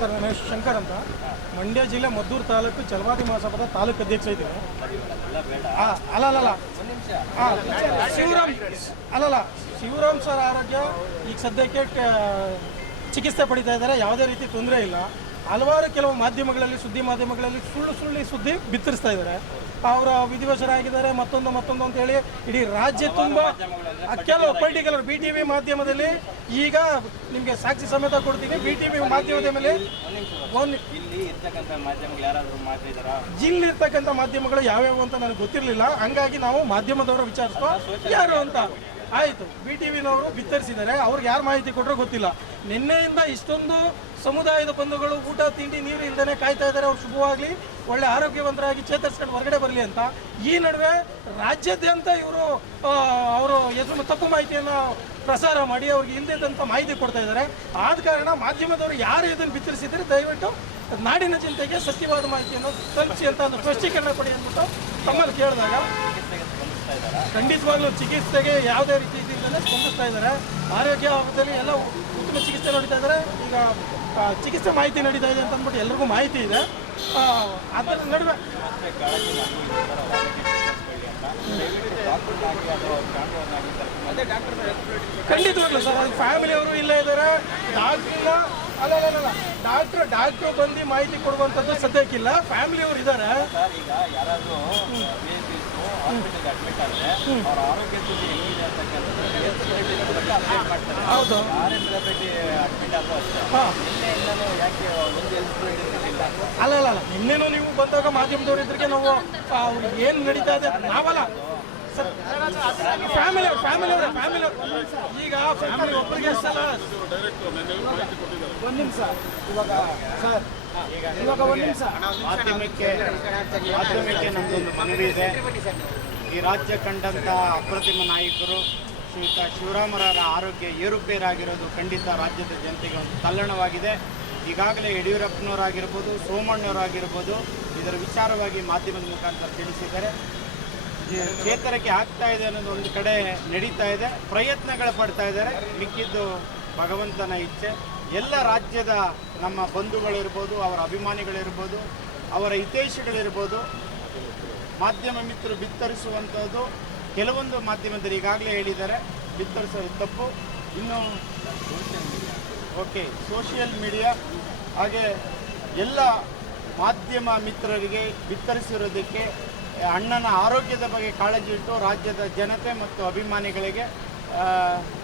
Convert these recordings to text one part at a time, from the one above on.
Sir ನನ್ನ ಹೆಸರು ಶಂಕರ್ ಅಂತ. ಮಂಡ್ಯ ಜಿಲ್ಲೆ ಮದ್ದೂರು ತಾಲೂಕು ಛಲವಾದಿ ಮಹಾಸಭಾದ ತಾಲೂಕು ಅಧ್ಯಕ್ಷ ಇದ್ದೀನಿ. ಶಿವರಾಮ್ ಸರ್ ಆರೋಗ್ಯ ಈಗ ಸದ್ಯಕ್ಕೆ ಚಿಕಿತ್ಸೆ ಪಡಿತಾ ಇದ್ದಾರೆ, ಯಾವುದೇ ರೀತಿ ತೊಂದರೆ ಇಲ್ಲ. ಹಲವಾರು ಕೆಲವು ಮಾಧ್ಯಮಗಳಲ್ಲಿ ಸುದ್ದಿ ಮಾಧ್ಯಮಗಳಲ್ಲಿ ಸುಳ್ಳು ಸುದ್ದಿ ಬಿತ್ತರಿಸ್ತಾ ಇದ್ದಾರೆ. ಅವರ ವಿಧಿವಶರಾಗಿದ್ದಾರೆ ಮತ್ತೊಂದು ಅಂತ ಹೇಳಿ ಇಡೀ ರಾಜ್ಯ ತುಂಬ ಕೆಲವು ಪರ್ಟಿಕ್ಯುಲರ್ BTV ಮಾಧ್ಯಮದಲ್ಲಿ ಈಗ ನಿಮಗೆ ಸಾಕ್ಷಿ ಸಮೇತ ಕೊಡ್ತೀನಿ. BTV ಮಾಧ್ಯಮದ ಮೇಲೆ ಜಿಲ್ಲಿರ್ತಕ್ಕಂಥ ಮಾಧ್ಯಮಗಳು ಯಾವ್ಯಾವು ಅಂತ ನನಗೆ ಗೊತ್ತಿರಲಿಲ್ಲ. ಹಂಗಾಗಿ ನಾವು ಮಾಧ್ಯಮದವರು ವಿಚಾರಿಸ್ಕೊ ಯಾರು ಅಂತ ಆಯಿತು. BTVನವರು ಬಿತ್ತರಿಸಿದ್ದಾರೆ, ಅವ್ರಿಗೆ ಯಾರು ಮಾಹಿತಿ ಕೊಟ್ಟರು ಗೊತ್ತಿಲ್ಲ. ನಿನ್ನೆಯಿಂದ ಇಷ್ಟೊಂದು ಸಮುದಾಯದ ಬಂಧುಗಳು ಊಟ ತಿಂಡಿ ನೀರು ಇಲ್ಲದೇ ಕಾಯ್ತಾ ಇದ್ದಾರೆ, ಅವ್ರು ಶುಭವಾಗಲಿ, ಒಳ್ಳೆ ಆರೋಗ್ಯವಂತರಾಗಿ ಚೇತರಿಸ್ಕೊಂಡು ಹೊರಗಡೆ ಬರಲಿ ಅಂತ. ಈ ನಡುವೆ ರಾಜ್ಯಾದ್ಯಂತ ಇವರು ಅವರು ಹೆಸರು ತಪ್ಪು ಮಾಹಿತಿಯನ್ನು ಪ್ರಸಾರ ಮಾಡಿ ಅವ್ರಿಗೆ ಇಲ್ಲದಂಥ ಮಾಹಿತಿ ಕೊಡ್ತಾ ಇದ್ದಾರೆ. ಆದ ಕಾರಣ ಮಾಧ್ಯಮದವರು ಯಾರು ಇದನ್ನು ಬಿತ್ತರಿಸಿದರೆ ದಯವಿಟ್ಟು ನಾಡಿನ ಜನತೆಗೆ ಸತ್ಯವಾದ ಮಾಹಿತಿಯನ್ನು ತಲುಪಿಸಿ ಅಂತ ಒಂದು ಸ್ಪಷ್ಟೀಕರಣ ಕೊಡಿ ಅಂದ್ಬಿಟ್ಟು ತಮ್ಮಲ್ಲಿ ಕೇಳಿದಾಗ ಖಂಡಿತವಾಗ್ಲೂ ಚಿಕಿತ್ಸೆಗೆ ಯಾವುದೇ ರೀತಿ ಇದರಿಂದಲೇ ಸ್ಪಂದಿಸ್ತಾ ಇದ್ದಾರೆ. ಆರೋಗ್ಯದಲ್ಲಿ ಎಲ್ಲ ಉತ್ತಮ ಚಿಕಿತ್ಸೆ ನಡೀತಾ ಇದ್ದಾರೆ. ಈಗ ಚಿಕಿತ್ಸೆ ಮಾಹಿತಿ ನಡೀತಾ ಇದೆ ಅಂತ ಅಂದ್ಬಿಟ್ಟು ಎಲ್ರಿಗೂ ಮಾಹಿತಿ ಇದೆ. ಅದರ ನಡುವೆ ಖಂಡಿತವಾಗ್ಲೂ ಸರ್ ಅದು ಫ್ಯಾಮಿಲಿಯವರು ಇಲ್ಲೇ ಇದ್ದಾರೆ. ಡಾಕ್ಟ್ರಿಲ್ಲ ಡಾಕ್ಟ್ರು ಬಂದು ಮಾಹಿತಿ ಕೊಡುವಂಥದ್ದು ಸದ್ಯಕ್ಕಿಲ್ಲ. ಫ್ಯಾಮಿಲಿಯವರು ಇದ್ದಾರೆ. ಹೌದು ಅಲ್ಲ ನಿನ್ನೆನೂ ನೀವು ಬಂದಾಗ ಮಾಧ್ಯಮದವ್ರು ಇದ್ರಿಗೆ ನಾವು ಅವ್ರಿಗೆ ಏನು ನಡೀತಾ ಇದೆ ನಾವಲ್ಲ ಸರ್. ಫ್ಯಾಮಿಲಿ ಈಗ ಫ್ಯಾಮಿಲಿ ಒಬ್ಬರಿಗೆ ಸಲ ಒಂದು ನಿಮಿಷ ಇವಾಗ ಒಂದು ನಿಮಿಷ ಮಾಧ್ಯಮಕ್ಕೆ ನಮ್ಮದೊಂದು ಮನವಿ ಇದೆ. ಈ ರಾಜ್ಯ ಕಂಡಂಥ ಅಪ್ರತಿಮ ನಾಯಕರು ಶ್ರೀಯುತ ಶಿವರಾಮರವರ ಆರೋಗ್ಯ ಏರುಪೇರಾಗಿರೋದು ಖಂಡಿತ ರಾಜ್ಯದ ಜನತೆಗೆ ಒಂದು ತಲ್ಲಣವಾಗಿದೆ. ಈಗಾಗಲೇ ಯಡಿಯೂರಪ್ಪನವರಾಗಿರ್ಬೋದು, ಸೋಮಣ್ಣವರಾಗಿರ್ಬೋದು ಇದರ ವಿಚಾರವಾಗಿ ಮಾಧ್ಯಮದ ಮುಖಾಂತರ ತಿಳಿಸಿದ್ದಾರೆ. ಚೇತರಿಕೆ ಆಗ್ತಾ ಇದೆ ಅನ್ನೋದು ಒಂದು ಕಡೆ ನಡೀತಾ ಇದೆ, ಪ್ರಯತ್ನಗಳು ಪಡ್ತಾ ಇದ್ದಾರೆ. ಮಿಕ್ಕಿದ್ದು ಭಗವಂತನ ಇಚ್ಛೆ. ಎಲ್ಲ ರಾಜ್ಯದ ನಮ್ಮ ಬಂಧುಗಳಿರ್ಬೋದು, ಅವರ ಅಭಿಮಾನಿಗಳಿರ್ಬೋದು, ಅವರ ಹಿತೈಷಿಗಳಿರ್ಬೋದು, ಮಾಧ್ಯಮ ಮಿತ್ರರು ಬಿತ್ತರಿಸುವಂಥದ್ದು ಕೆಲವೊಂದು ಮಾಧ್ಯಮದಲ್ಲಿ ಈಗಾಗಲೇ ಹೇಳಿದ್ದಾರೆ ಬಿತ್ತರಿಸೋದು ತಪ್ಪು. ಇನ್ನು ಸೋಷಿಯಲ್ ಮೀಡಿಯಾ ಹಾಗೆ ಎಲ್ಲ ಮಾಧ್ಯಮ ಮಿತ್ರರಿಗೆ ಬಿತ್ತರಿಸಿರೋದಕ್ಕೆ ಅಣ್ಣನ ಆರೋಗ್ಯದ ಬಗ್ಗೆ ಕಾಳಜಿ ಇಟ್ಟು ರಾಜ್ಯದ ಜನತೆ ಮತ್ತು ಅಭಿಮಾನಿಗಳಿಗೆ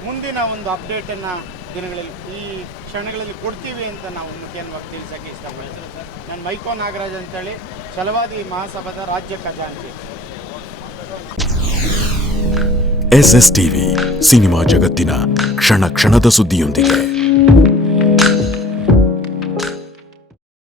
ಮುಂದಿನ ಒಂದು ಅಪ್ಡೇಟನ್ನು ದಿನಗಳಲ್ಲಿ ಈ ಕ್ಷಣಗಳಲ್ಲಿ ಕೊಡ್ತೀವಿ ಅಂತ ನಾವು ಮುಖ್ಯವಾಗಿ ತಿಳಿಸೋಕ್ಕೆ ಇಷ್ಟಪಡ್ತೀನಿ. ನಾನು ಮೈಕೋ ನಾಗರಾಜ್ ಅಂತೇಳಿ ಛಲವಾದಿ ಮಹಾಸಭಾದ ರಾಜ್ಯ ಖಜಾಂಚಿ. SSTV ಸಿನಿಮಾ ಜಗತ್ತಿನ ಕ್ಷಣ ಕ್ಷಣದ ಸುದ್ದಿಯೊಂದಿಗೆ.